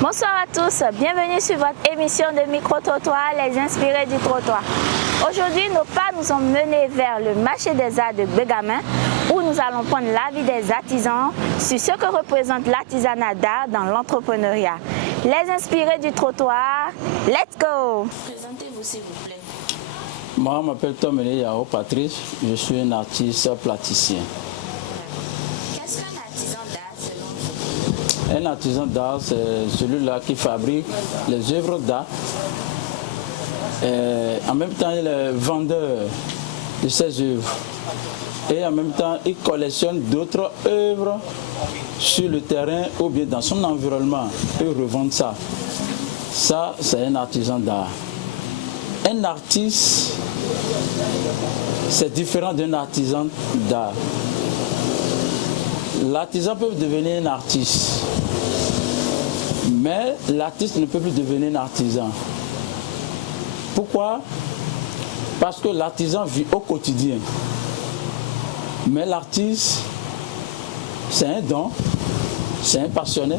Bonsoir à tous, bienvenue sur votre émission de micro-trottoir, les inspirés du trottoir. Aujourd'hui, nos pas nous ont menés vers le marché des arts de Bégamin, où nous allons prendre l'avis des artisans sur ce que représente l'artisanat d'art dans l'entrepreneuriat. Les inspirés du trottoir, let's go! Présentez-vous s'il vous plaît. Moi, je m'appelle Tom Yao Patrice, je suis un artiste plasticien. Qu'est-ce qu'un artisan d'art selon vous? Un artisan d'art, c'est celui-là qui fabrique les œuvres d'art. En même temps, il est vendeur de ses œuvres. Et en même temps, il collectionne d'autres œuvres sur le terrain ou bien dans son environnement. Il revend ça. Ça, c'est un artisan d'art. Un artiste, c'est différent d'un artisan d'art. L'artisan peut devenir un artiste, mais l'artiste ne peut plus devenir un artisan. Pourquoi? Parce que l'artisan vit au quotidien. Mais l'artiste, c'est un don, c'est un passionné.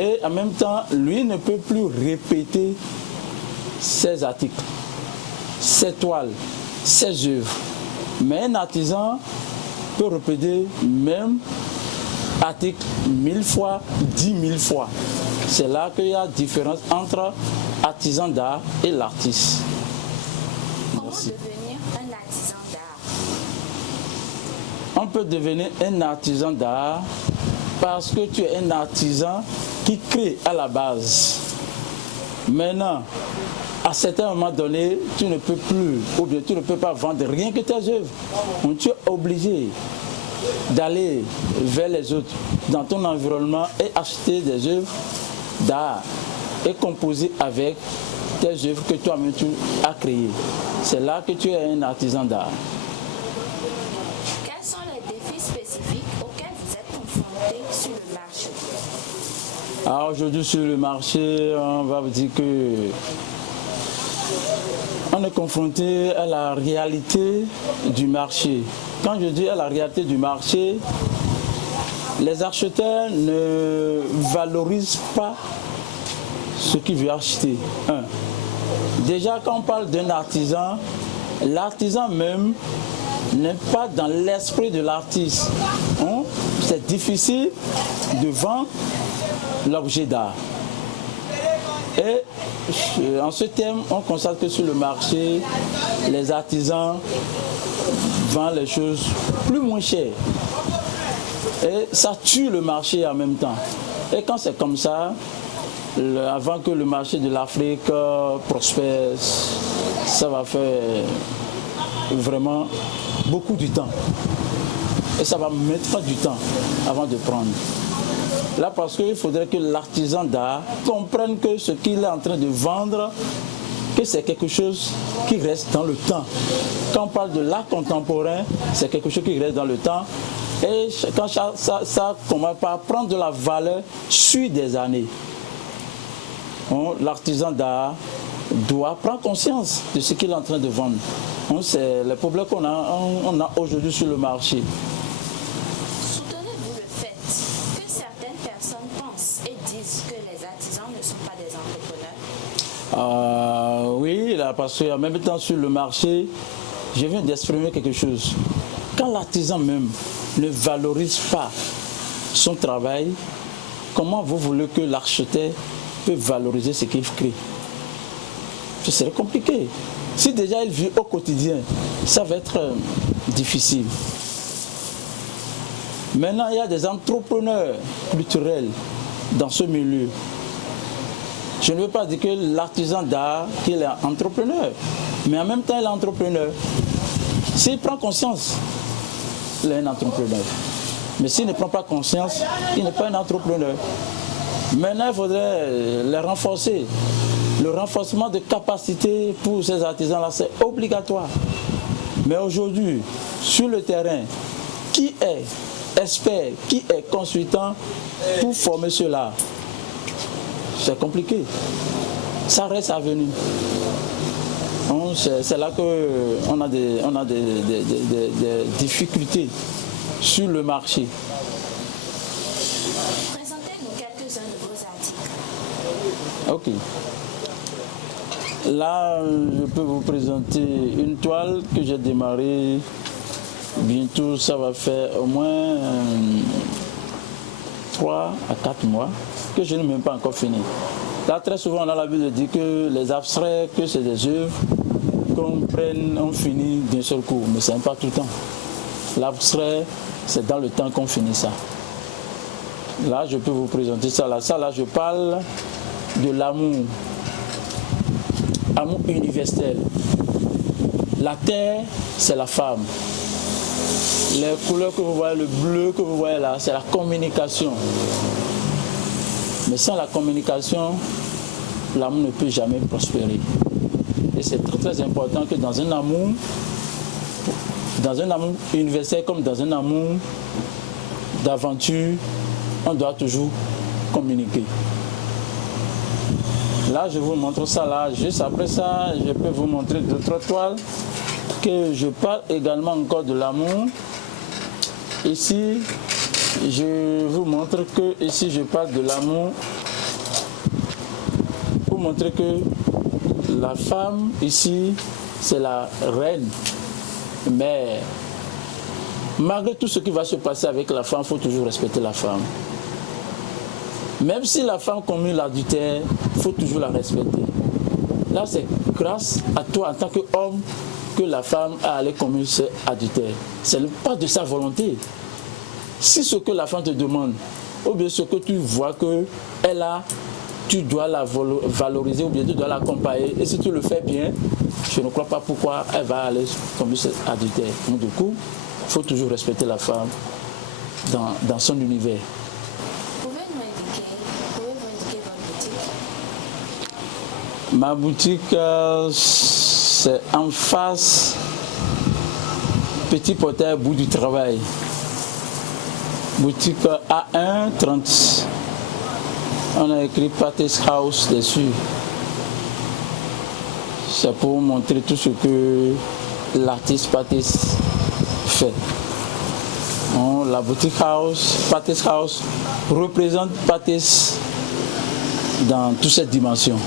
Et en même temps, lui ne peut plus répéter ses articles, ses toiles, ses œuvres. Mais un artisan peut répéter même article 1000 fois, 10 000 fois. C'est là qu'il y a différence entre artisan d'art et l'artiste. Comment devenir un artisan d'art? On peut devenir un artisan d'art parce que tu es un artisan qui crée à la base. Maintenant, à certains moments donnés, tu ne peux plus, ou bien tu ne peux pas vendre rien que tes œuvres. Donc tu es obligé d'aller vers les autres dans ton environnement et acheter des œuvres d'art et composer avec tes œuvres que toi-même tu as créées. C'est là que tu es un artisan d'art. Quels sont les défis spécifiques auxquels vous êtes confrontés sur le marché? Alors aujourd'hui sur le marché, on va vous dire que on est confronté à la réalité du marché. Quand je dis à la réalité du marché, les acheteurs ne valorisent pas ce qu'ils veulent acheter. Déjà, quand on parle d'un artisan, l'artisan même n'est pas dans l'esprit de l'artiste. C'est difficile de vendre l'objet d'art. Et en ce terme, on constate que sur le marché, les artisans vendent les choses plus moins chères. Et ça tue le marché en même temps. Et quand c'est comme ça, avant que le marché de l'Afrique prospère, ça va faire vraiment beaucoup de temps. Et ça va mettre du temps avant de prendre. Là, parce qu'il faudrait que l'artisan d'art comprenne que ce qu'il est en train de vendre, que c'est quelque chose qui reste dans le temps. Quand on parle de l'art contemporain, c'est quelque chose qui reste dans le temps. Et quand ça commence par prendre de la valeur sur des années. L'artisan d'art doit prendre conscience de ce qu'il est en train de vendre. C'est le problème qu'on a aujourd'hui sur le marché. Soutenez-vous le fait que certaines personnes pensent et disent que les artisans ne sont pas des entrepreneurs? Oui, là, parce qu'en même temps sur le marché, je viens d'exprimer quelque chose. Quand l'artisan même ne valorise pas son travail, comment vous voulez que l'acheteur peut valoriser ce qu'il crée? Ce serait compliqué. Si déjà il vit au quotidien, ça va être difficile. Maintenant, il y a des entrepreneurs culturels dans ce milieu. Je ne veux pas dire que l'artisan d'art, qu'il est entrepreneur, mais en même temps, il est entrepreneur. S'il prend conscience, il est un entrepreneur. Mais s'il ne prend pas conscience, il n'est pas un entrepreneur. Maintenant, il faudrait les renforcer. Le renforcement de capacité pour ces artisans-là, c'est obligatoire. Mais aujourd'hui, sur le terrain, qui est expert, qui est consultant pour former cela? C'est compliqué. Ça reste à venir. C'est là qu'on a des difficultés sur le marché. Présentez-nous quelques-uns de vos articles. Ok. Là, je peux vous présenter une toile que j'ai démarrée. Bientôt, ça va faire au moins 3 à 4 mois que je n'ai même pas encore fini. Là, très souvent, on a l'habitude de dire que les abstraits, que c'est des œuvres on finit d'un seul coup, mais ce n'est pas tout le temps. L'abstrait, c'est dans le temps qu'on finit ça. Là, je peux vous présenter ça. Là, je parle de l'amour. Amour universel. La terre, c'est la femme. Les couleurs que vous voyez, le bleu que vous voyez là, c'est la communication. Mais sans la communication, l'amour ne peut jamais prospérer. Et c'est très très important que dans un amour universel comme dans un amour d'aventure, on doit toujours communiquer. Là, je vous montre ça là. Juste après ça, je peux vous montrer d'autres toiles que je parle également encore de l'amour. Ici, je vous montre que ici je parle de l'amour pour montrer que la femme ici, c'est la reine. Mais malgré tout ce qui va se passer avec la femme, il faut toujours respecter la femme. Même si la femme commet l'adultère, il faut toujours la respecter. Là, c'est grâce à toi en tant qu'homme que la femme a allé commettre cet adultère. Ce n'est pas de sa volonté. Si ce que la femme te demande, ou bien ce que tu vois qu'elle a, tu dois la valoriser ou bien tu dois l'accompagner. Et si tu le fais bien, je ne crois pas pourquoi elle va aller commettre cet adultère. Donc du coup, il faut toujours respecter la femme dans son univers. Pouvez-vous indiquer votre boutique? Ma boutique, c'est en face, Petit Portail, bout du travail. Boutique A1 30. On a écrit Pathis House dessus. C'est pour montrer tout ce que l'artiste Pathis fait. Bon, la boutique House, Pathis House, représente Pathis dans toutes ces dimensions.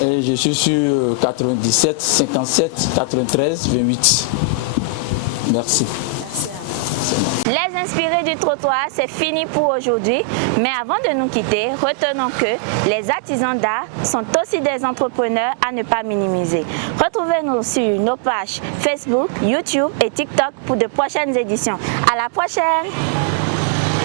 Et je suis sur 97 57 93 28. Merci. Les inspirés du trottoir, c'est fini pour aujourd'hui. Mais avant de nous quitter, retenons que les artisans d'art sont aussi des entrepreneurs à ne pas minimiser. Retrouvez-nous sur nos pages Facebook, YouTube et TikTok pour de prochaines éditions. À la prochaine!